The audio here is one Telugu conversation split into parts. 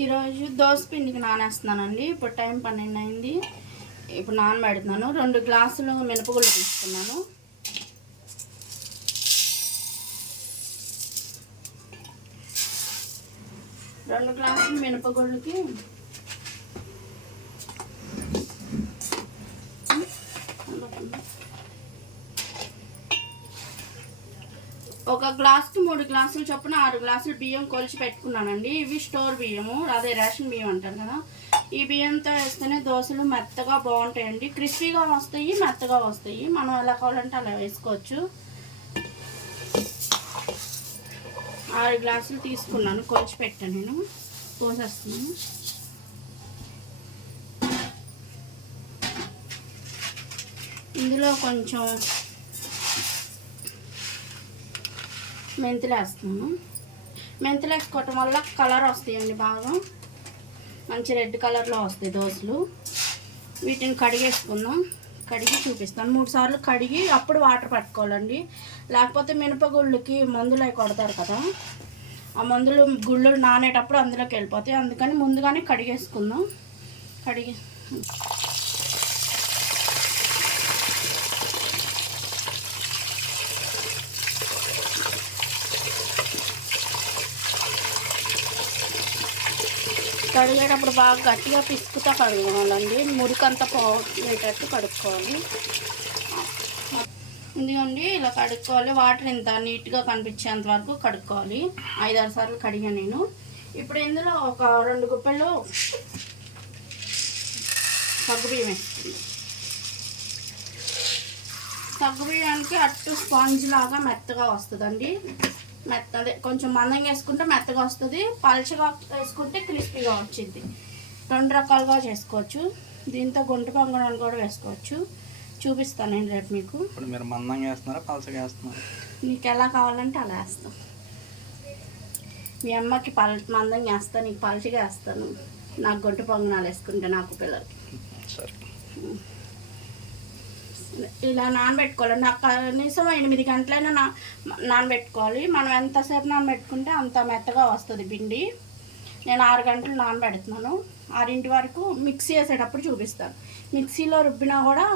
ఈరోజు దోశ పిండికి నానేస్తున్నానండి. ఇప్పుడు టైం 12 అయింది. ఇప్పుడు నానబెడుతున్నాను. 2 గ్లాసులు మినపగుళ్ళు తీసుకున్నాను. రెండు గ్లాసులు మినపగుళ్ళకి ఒక గ్లాసుకి 3 గ్లాసులు చొప్పున 6 గ్లాసులు బియ్యం కొలిచి పెట్టుకున్నానండి. ఇవి స్టోర్ బియ్యము, అదే రేషన్ బియ్యం అంటారు కదా. ఈ బియ్యంతో వేస్తేనే దోశలు మెత్తగా బాగుంటాయండి. క్రిస్పీగా వస్తాయి, మెత్తగా వస్తాయి. మనం ఎలా కావాలంటే అలా వేసుకోవచ్చు. 6 గ్లాసులు తీసుకున్నాను, కొలిచి పెట్టాను. నేను పోసేస్తున్నాను. ఇందులో కొంచెం మెంతులు వేస్తున్నాను. మెంతులు వేసుకోవటం వల్ల కలర్ వస్తాయండి, బాగా మంచి రెడ్ కలర్లో వస్తాయి దోశలు. వీటిని కడిగేసుకుందాం. కడిగి చూపిస్తాను. 3 సార్లు కడిగి అప్పుడు వాటర్ పట్టుకోవాలండి. లేకపోతే మినపగుళ్ళకి మందులు అవి కొడతారు కదా, ఆ మందులు గుళ్ళు నానేటప్పుడు అందులోకి వెళ్ళిపోతాయి. అందుకని ముందుగానే కడిగేసుకుందాం. కడిగి కడిగేటప్పుడు బాగా గట్టిగా పిసుకుతా కడుక్కోవాలండి. మురికంతా పోయేటట్టు కడుక్కోవాలి. ఎందుకండి ఇలా కడుక్కోవాలి. వాటర్ ఇంత నీట్గా కనిపించేంత వరకు కడుక్కోవాలి. 5-6 సార్లు కడిగాను నేను. ఇప్పుడు ఇందులో ఒక 2 గుప్పెళ్ళు సగ్గుబియ్యం వేస్తుంది. సగ్గుబియ్యానికి అట్టు స్పాంజ్ లాగా మెత్తగా వస్తుందండి. మెత్తదే కొంచెం మందంగా వేసుకుంటే మెత్తగా వస్తుంది, పల్చగా వేసుకుంటే క్రిస్పీగా వచ్చింది. 2 రకాలుగా చేసుకోవచ్చు. దీంతో గుంట పొంగడాలు కూడా వేసుకోవచ్చు. చూపిస్తాను నేను రేపు మీకు. ఇప్పుడు మీరు మందంగా వేస్తున్నారా, పల్చగా వేస్తున్నారా? నీకు ఎలా కావాలంటే అలా వేస్తాం. మీ అమ్మకి మందంగా వేస్తాను, నీకు పల్చగా వేస్తాను. నాకు గుంట పొంగనాలు వేసుకుంటే నాకు పిల్లలకి. సరే, ఇలా నానబెట్టుకోవాలి. నాకు కనీసం 8 గంటలైనా నానబెట్టుకోవాలి. మనం ఎంతసేపు నానబెట్టుకుంటే అంత మెత్తగా వస్తుంది పిండి. నేను 6 గంటలు నానబెడుతున్నాను. 6 వరకు మిక్సీ వేసేటప్పుడు చూపిస్తాను. మిక్సీలో రుబ్బినా కూడా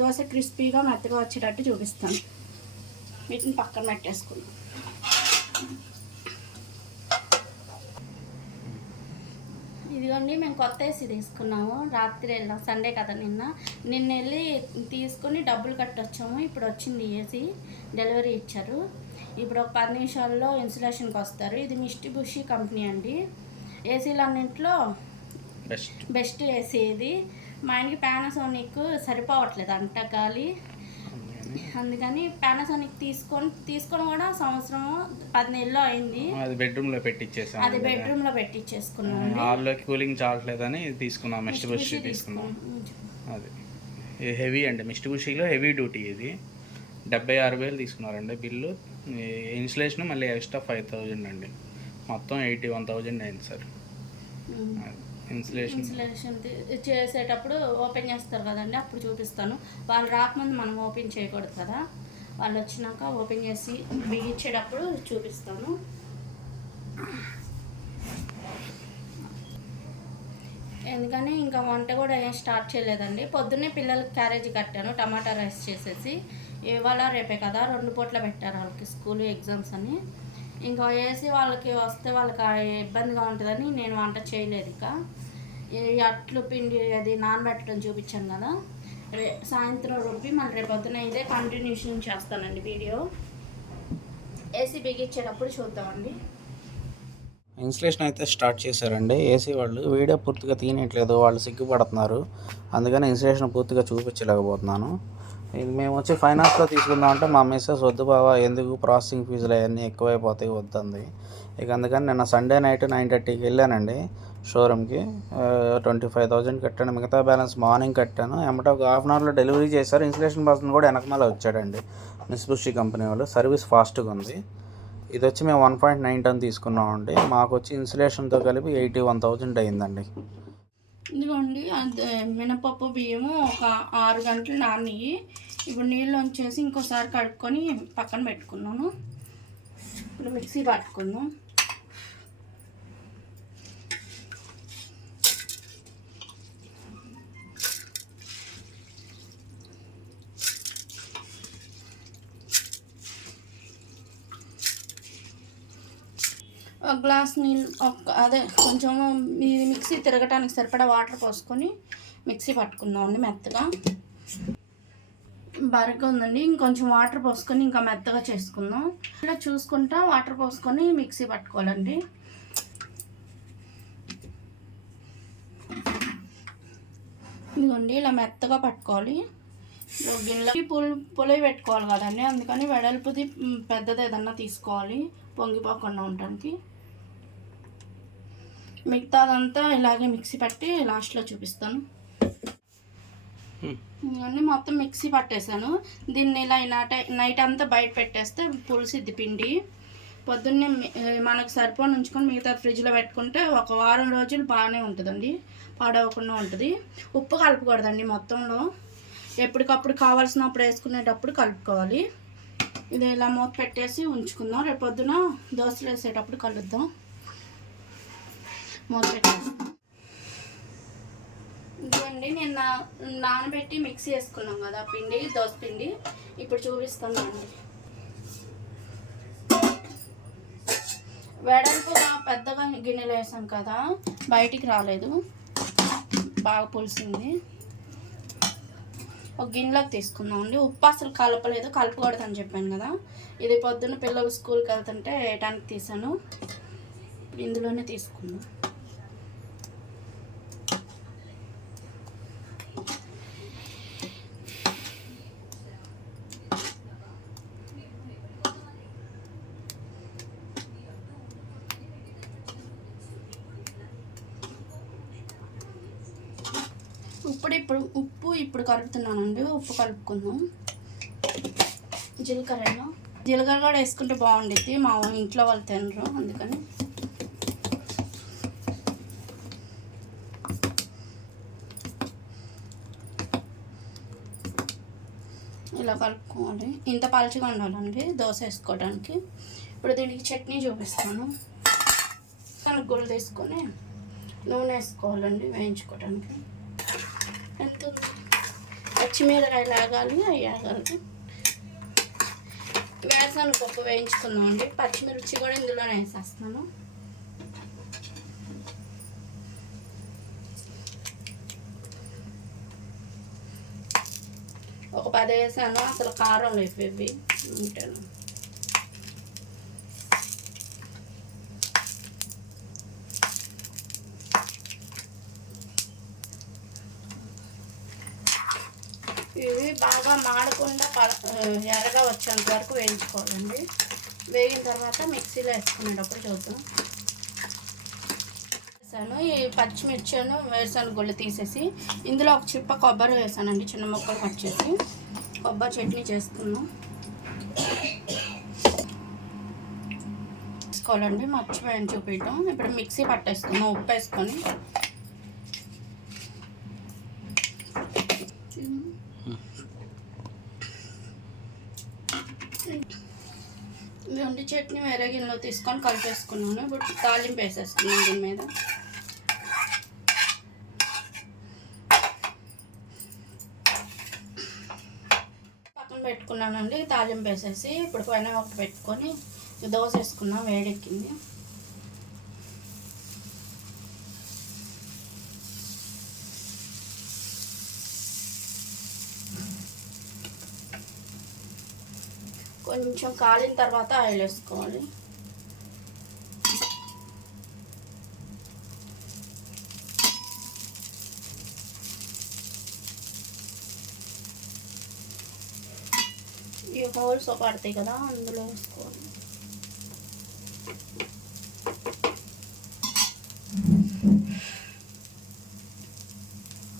దోశ క్రిస్పీగా మెత్తగా వచ్చేటట్టు చూపిస్తాను. వీటిని పక్కన పెట్టేసుకున్నాను. ఇదిగోండి, మేము కొత్త ఏసీ తీసుకున్నాము. రాత్రి వెళ్ళాం, సండే కదా నిన్న వెళ్ళి తీసుకొని డబ్బులు కట్టొచ్చాము. ఇప్పుడు వచ్చింది ఏసీ, డెలివరీ ఇచ్చారు. ఇప్పుడు ఒక 10 నిమిషాల్లో ఇన్సులేషన్కి వస్తారు. ఇది మిస్టిబుషి కంపెనీ అండి. ఏసీలన్నింటిలో బెస్ట్ ఏసీ ఇది. మా ఆయనకి పానాసోనిక్ సరిపోవట్లేదు అంట గాలి. అందుకని పానాసోనిక్ తీసుకొని కూడా సంవత్సరం 10 నెలలు అయింది. అది బెడ్రూమ్లో పెట్టించేసుకున్నాం. హాల్లోకి కూలింగ్ చాలట్లేదని తీసుకున్నాం. మిస్టిబుషి తీసుకున్నాం. అది హెవీ అండి. మిస్టిబుషిలో హెవీ డ్యూటీ ఇది. 76,000 తీసుకున్నారండి బిల్లు. ఇన్సులేషన్ మళ్ళీ ఎక్స్ట్రా 5,000 అండి. మొత్తం 81,000 అయింది సార్. ఇన్సులేషన్ చేసేటప్పుడు ఓపెన్ చేస్తారు కదండి, అప్పుడు చూపిస్తాను. వాళ్ళు రాకముందు మనం ఓపెన్ చేయకూడదు కదా. వాళ్ళు వచ్చినాక ఓపెన్ చేసి బిగించేటప్పుడు చూపిస్తాను. ఎందుకని ఇంకా వంట కూడా ఏం స్టార్ట్ చేయలేదండి. పొద్దున్నే పిల్లలకి క్యారేజీ కట్టాను, టమాటా రైస్ చేసేసి. ఇవాళ రేపే కదా 2 పూట్ల పెట్టారు వాళ్ళకి స్కూల్ ఎగ్జామ్స్ అని. ఇంకా వేసి వాళ్ళకి వస్తే వాళ్ళకి ఇబ్బందిగా ఉంటుందని నేను వంట చేయలేదు. ఇక అట్లు పిండి అది నానబెట్టడం చూపించాను కదా, సాయంత్రం రుబ్బి మళ్ళీ రేపు పొద్దున ఇదే కంటిన్యూషన్ చేస్తానండి వీడియో. ఏసీ బిగించేటప్పుడు చూద్దామండి. ఇన్స్టలేషన్ అయితే స్టార్ట్ చేశారండి. ఏసీ వాళ్ళు వీడియో పూర్తిగా తీయట్లేదు, వాళ్ళు సిగ్గుపడుతున్నారు. అందుకని ఇన్స్టలేషన్ పూర్తిగా చూపించలేకపోతున్నాను. ఇది మేము వచ్చి ఫైనాన్స్లో తీసుకుందామంటే మా మిస్సెస్ వద్దు బావా, ఎందుకు ప్రాసెసింగ్ ఫీజులు అవన్నీ ఎక్కువైపోతాయి వద్దంది. ఇక అందుకని నిన్న సండే నైట్ 9:30కి వెళ్ళానండి షోరూమ్కి. 25,000 కట్టాను. మిగతా బ్యాలెన్స్ మార్నింగ్ కట్టాను. ఎమ్మట ఒక హాఫ్ అన్ అవర్లో డెలివరీ చేశారు. ఇన్స్టలేషన్ పర్సన్ కూడా వెనకమాల వచ్చాడండి. మిస్టిబుషి కంపెనీ వాళ్ళు. సర్వీస్ ఫాస్ట్గా ఉంది. ఇది వచ్చి మేము 1.9 టన్ తీసుకున్నామండి. మాకు వచ్చి ఇన్సులేషన్తో కలిపి 81,000 అయిందండి. ఇదిగోండి, అదే మినపప్పు బియ్యము ఒక 6 గంటలు నాని. ఇప్పుడు నీళ్ళు వచ్చేసి ఇంకోసారి కడుక్కొని పక్కన పెట్టుకున్నాను. ఇప్పుడు మిక్సీ పట్టుకుందాం. ఒక గ్లాస్ నీళ్ళు అదే కొంచెం ఇది మిక్సీ తిరగటానికి సరిపడా వాటర్ పోసుకొని మిక్సీ పట్టుకుందామండి మెత్తగా. బరగ్గా ఉందండి, ఇంకొంచెం వాటర్ పోసుకొని ఇంకా మెత్తగా చేసుకుందాం. ఇలా చూసుకుంటా వాటర్ పోసుకొని మిక్సీ పట్టుకోవాలండి. ఇదిగోండి ఇలా మెత్తగా పట్టుకోవాలి. గిన్నెలకి పులి పెట్టుకోవాలి కదండి, అందుకని వెడల్పుది పెద్దది ఏదన్నా తీసుకోవాలి పొంగిపోకుండా ఉండడానికి. మిగతాదంతా ఇలాగే మిక్సీ పట్టి లాస్ట్లో చూపిస్తాను. ఇవన్నీ మొత్తం మిక్సీ పట్టేశాను. దీన్ని ఇలా నైట్ అంతా బయట పెట్టేస్తే పులిసిద్ది పిండి. పొద్దున్నే మనకు సరిపోని ఉంచుకొని మిగతా ఫ్రిడ్జ్లో పెట్టుకుంటే ఒక వారం రోజులు బాగానే ఉంటుందండి, పాడవకుండా ఉంటుంది. ఉప్పు కలపకూడదండి మొత్తంలో, ఎప్పటికప్పుడు కావాల్సినప్పుడు వేసుకునేటప్పుడు కలుపుకోవాలి. ఇది ఇలా మూత పెట్టేసి ఉంచుకుందాం. రేపు పొద్దున దోశలు వేసేటప్పుడు కలుద్దాం. మూత పెట్టేస్తాం. ఇదిగోండి నేను నానబెట్టి మిక్సీ వేసుకున్నాం కదా పిండి, దోశ పిండి. ఇప్పుడు చూపిస్తాను అండి. వెడల్పుగా పెద్దగా గిన్నెలు వేసాం కదా, బయటికి రాలేదు, బాగా పులిసింది. ఒక గిన్నెలోకి తీసుకుందామండి. ఉప్పు అసలు కలపలేదు, కలపకూడదని చెప్పాను కదా. ఇది పొద్దున్న పిల్లలు స్కూల్కి వెళ్తుంటే వేయటానికి తీసాను. ఇప్పుడు ఇందులోనే తీసుకుందాం. ఉప్పు ఇప్పుడు కలుపుతున్నానండి. ఉప్పు కలుపుకుందాం. జీలకర్ర కూడా వేసుకుంటే బాగుండిద్ది, మా ఇంట్లో వాళ్ళు తినరు, అందుకని. ఇలా కలుపుకోవాలి. ఇంత పలుచగా ఉండాలండి దోశ వేసుకోవడానికి. ఇప్పుడు దీనికి చట్నీ చూపిస్తాను. గుళ్ళు తీసుకొని నూనె వేసుకోవాలండి వేయించుకోవడానికి. ఎంత పచ్చిమిరకాయలు ఆగాలి, అవి ఆగాలి. వేరుశనగపప్పు వేయించుకుందాం అండి. పచ్చిమిర్చి కూడా ఇందులోనే వేసేస్తాను. ఒక 10 వేసాను, అసలు కారం లేవు ఇవి ఉంటాను. ఇవి బాగా మాడకుండా ఎర్రగా వచ్చేంత వరకు వేయించుకోవాలండి. వేగిన తర్వాత మిక్సీలో వేసుకునేటప్పుడు చూద్దాం. వేసాను ఈ పచ్చిమిర్చిను వేరుశనగ గుళ్ళు తీసేసి ఇందులో ఒక చిప్ప కొబ్బరి వేసానండి, చిన్న ముక్కలు కట్ చేసి. కొబ్బరి చట్నీ చేసుకున్నాం. వేసుకోవాలండి, మర్చిపోయాను చూపించడం. ఇప్పుడు మిక్సీ పట్టేసుకున్నాం ఉప్పు వేసుకొని. ఇవి చట్నీ వేరే గిన్నెలో తీసుకొని కలిపేసుకున్నాను. ఇప్పుడు తాలింపు వేసేసుకున్నాను దీని మీద. పక్కన పెట్టుకున్నానండి. తాలింపు వేసేసి ఇప్పుడు పైన ఒకటి పెట్టుకొని దోశ వేసుకున్నాం. వేడెక్కింది. కొంచెం కాలిన తర్వాత ఆయిల్ వేసుకోవాలి. ఈ హోల్స్ పడతాయి కదా, అందులో వేసుకోవాలి.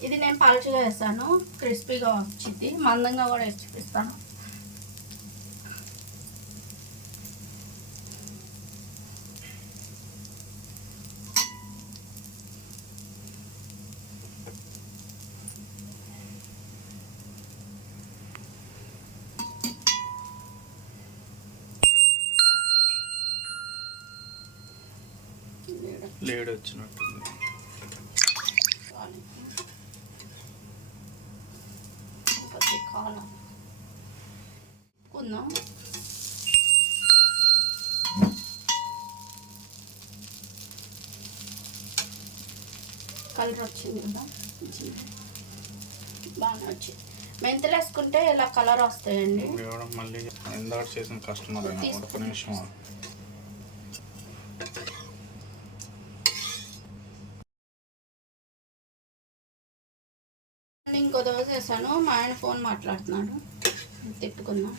ఇది నేను పలుచగా వేస్తాను, క్రిస్పీగా వచ్చింది. మందంగా కూడా వేసి చూపిస్తాను. లేడు వచ్చినట్టుంది. కాలం కొందాం. కలర్ వచ్చింది కదా, బాగానే వచ్చింది. మెంతులు వేసుకుంటే ఇలా కలర్ వస్తాయండి. మళ్ళీ ఎందాక చేసిన కస్టమర్ ఒక నిమిషం. ఇంకో దోశ వేసాను, మా ఆయన ఫోన్ మాట్లాడుతున్నాడు, తిప్పుకుందాం.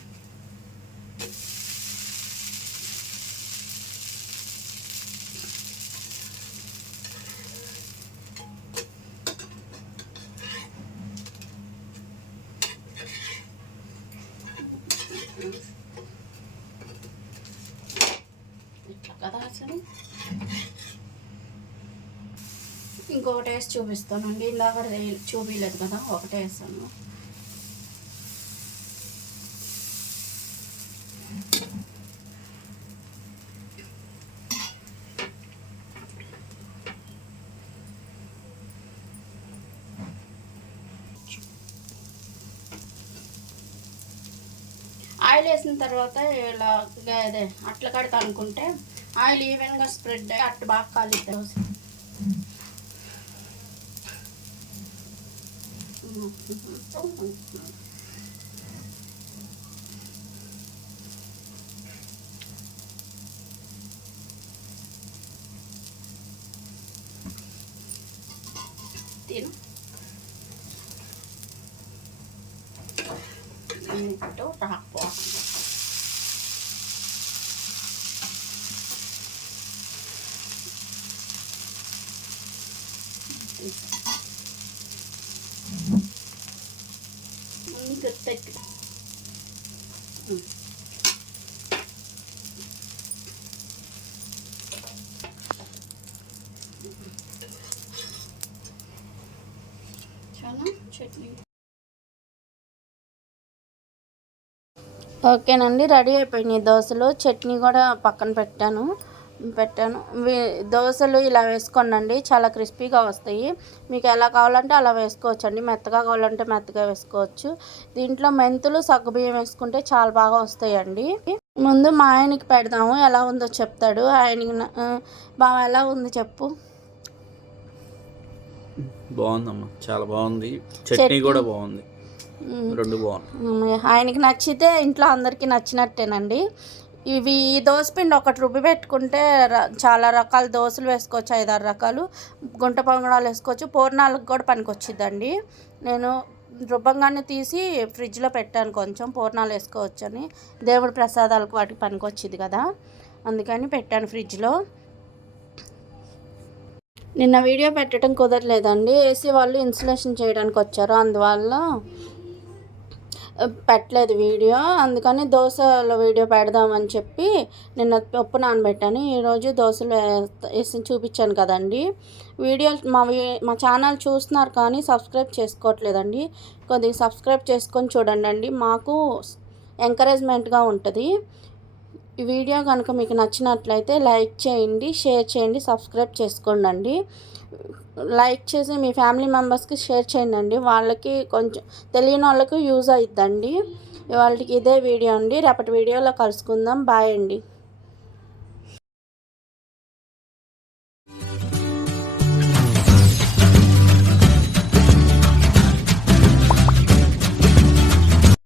ఇట్లా కదా అసలు. ఇంకొకటి వేసి చూపిస్తానండి, ఇందాక చూపించలేదు కదా, ఒకటే వేస్తాను. ఆయిల్ వేసిన తర్వాత ఇలా అదే అట్ల కడతా అనుకుంటే ఆయిల్ ఈవెన్గా స్ప్రెడ్ అయ్యి అట్టు బాగా కాలుతుంది. తిను itu rapor. Ini getek. Cara chutney. ఓకేనండి, రెడీ అయిపోయినాయి దోశలు. చట్నీ కూడా పక్కన పెట్టాను. దోశలు ఇలా వేసుకోండి, చాలా క్రిస్పీగా వస్తాయి. మీకు ఎలా కావాలంటే అలా వేసుకోవచ్చండి, మెత్తగా కావాలంటే మెత్తగా వేసుకోవచ్చు. దీంట్లో మెంతులు సగ్గుబియ్యం వేసుకుంటే చాలా బాగా వస్తాయండి. ముందు మా ఆయనకి పెడదాము, ఎలా ఉందో చెప్తాడు. ఆయనకి బాగా ఎలా ఉంది చెప్పు. బాగుందమ్మా, చాలా బాగుంది. చట్నీ కూడా బాగుంది, రెండు బాగుంది. ఆయనకి నచ్చితే ఇంట్లో అందరికీ నచ్చినట్టేనండి. ఇవి ఈ దోశపిండి ఒకటి రుబ్బి పెట్టుకుంటే చాలా రకాల దోశలు వేసుకోవచ్చు, 5-6 రకాలు. గుంట పొంగడాలు వేసుకోవచ్చు, పూర్ణాలకు కూడా పనికొచ్చిద్దండి. నేను రుబ్బంగానే తీసి ఫ్రిడ్జ్లో పెట్టాను, కొంచెం పూర్ణాలు వేసుకోవచ్చని. దేవుడి ప్రసాదాలకు వాటికి పనికొచ్చింది కదా, అందుకని పెట్టాను ఫ్రిడ్జ్లో. నిన్న వీడియో పెట్టడం కుదరలేదండి, ఏసీ వాళ్ళు ఇన్స్టలేషన్ చేయడానికి వచ్చారు, అందువల్ల పెట్టలేదు వీడియో. అందుకని దోశల వీడియో పెడదామని చెప్పి నిన్న పప్పు నానబెట్టాను. ఈరోజు దోశలు వేసి చూపించాను కదండి. వీడియో మా ఛానల్ చూస్తున్నారు కానీ సబ్స్క్రైబ్ చేసుకోవట్లేదండి. కొద్దిగా సబ్స్క్రైబ్ చేసుకొని చూడండి, మాకు ఎంకరేజ్మెంట్గా ఉంటుంది. ఈ వీడియో కనుక మీకు నచ్చినట్లయితే లైక్ చేయండి, షేర్ చేయండి, సబ్స్క్రైబ్ చేసుకోండి. లైక్ చేసి మీ ఫ్యామిలీ మెంబర్స్కి షేర్ చేయండి, వాళ్ళకి కొంచెం తెలియని వాళ్ళకి యూజ్ అవుతుందండి. వాళ్ళకి ఇదే వీడియో అండి, రేపటి వీడియోలో కలుసుకుందాం. బాయ్ అండి.